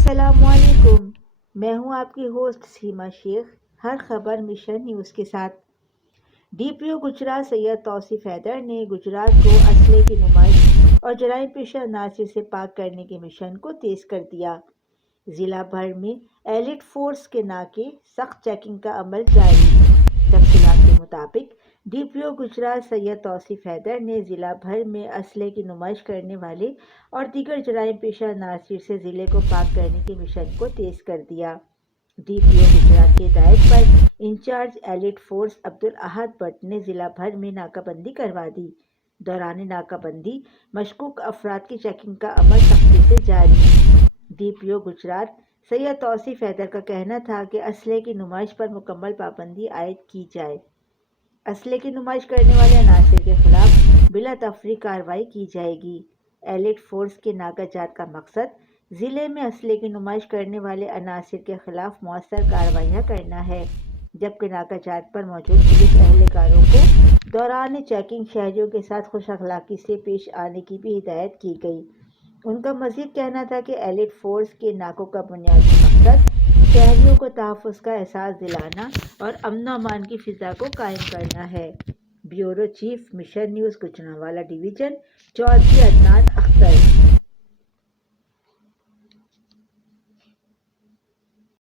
السلام علیکم، میں ہوں آپ کی ہوسٹ سیما شیخ۔ ہر خبر مشن نیوز کے ساتھ۔ ڈی پی او گجرات سید توصیف حیدر نے گجرات کو اسلحے کی نمائش اور جرائم پیشہ عناصر سے پاک کرنے کے مشن کو تیز کر دیا۔ ضلع بھر میں ایلیٹ فورس کے ناکے سخت چیکنگ کا عمل جاری۔ تفصیلات کے مطابق ڈی پی او گجرات سید توصیف حیدر نے ضلع بھر میں اسلحے کی نمائش کرنے والے اور دیگر جرائم پیشہ عناصر سے ضلع کو پاک کرنے کے مشن کو تیز کر دیا۔ ڈی پی او گجرات کی ہدایت پر incharge elite force Abdul Ahad Butt نے ضلع بھر میں ناکہ بندی کروا دی۔ دوران ناکہ بندی مشکوک افراد کی چیکنگ کا عمل سختی سے جاری۔ ڈی پی او گجرات سید توصیف حیدر کا کہنا تھا کہ اسلحے کی نمائش پر مکمل پابندی عائد کی جائے۔ اسلحے کی نمائش کرنے والے عناصر کے خلاف بلا تفریق کارروائی کی جائے گی۔ ایلیٹ فورس کے ناکہ جات کا مقصد ضلع میں اسلحے کی نمائش کرنے والے عناصر کے خلاف مؤثر کارروائیاں کرنا ہے، جبکہ ناکہ جات پر موجود پولیس اہلکاروں کو دوران چیکنگ شہریوں کے ساتھ خوش اخلاقی سے پیش آنے کی بھی ہدایت کی گئی۔ ان کا مزید کہنا تھا کہ ایلیٹ فورس کے ناکوں کا بنیادی مقصد شہریوں کو تحفظ کا احساس دلانا اور امن و امان کی فضا کو قائم کرنا ہے۔ Bureau chief Mission News Gujranwala division Chaudhry Adnan Akhtar.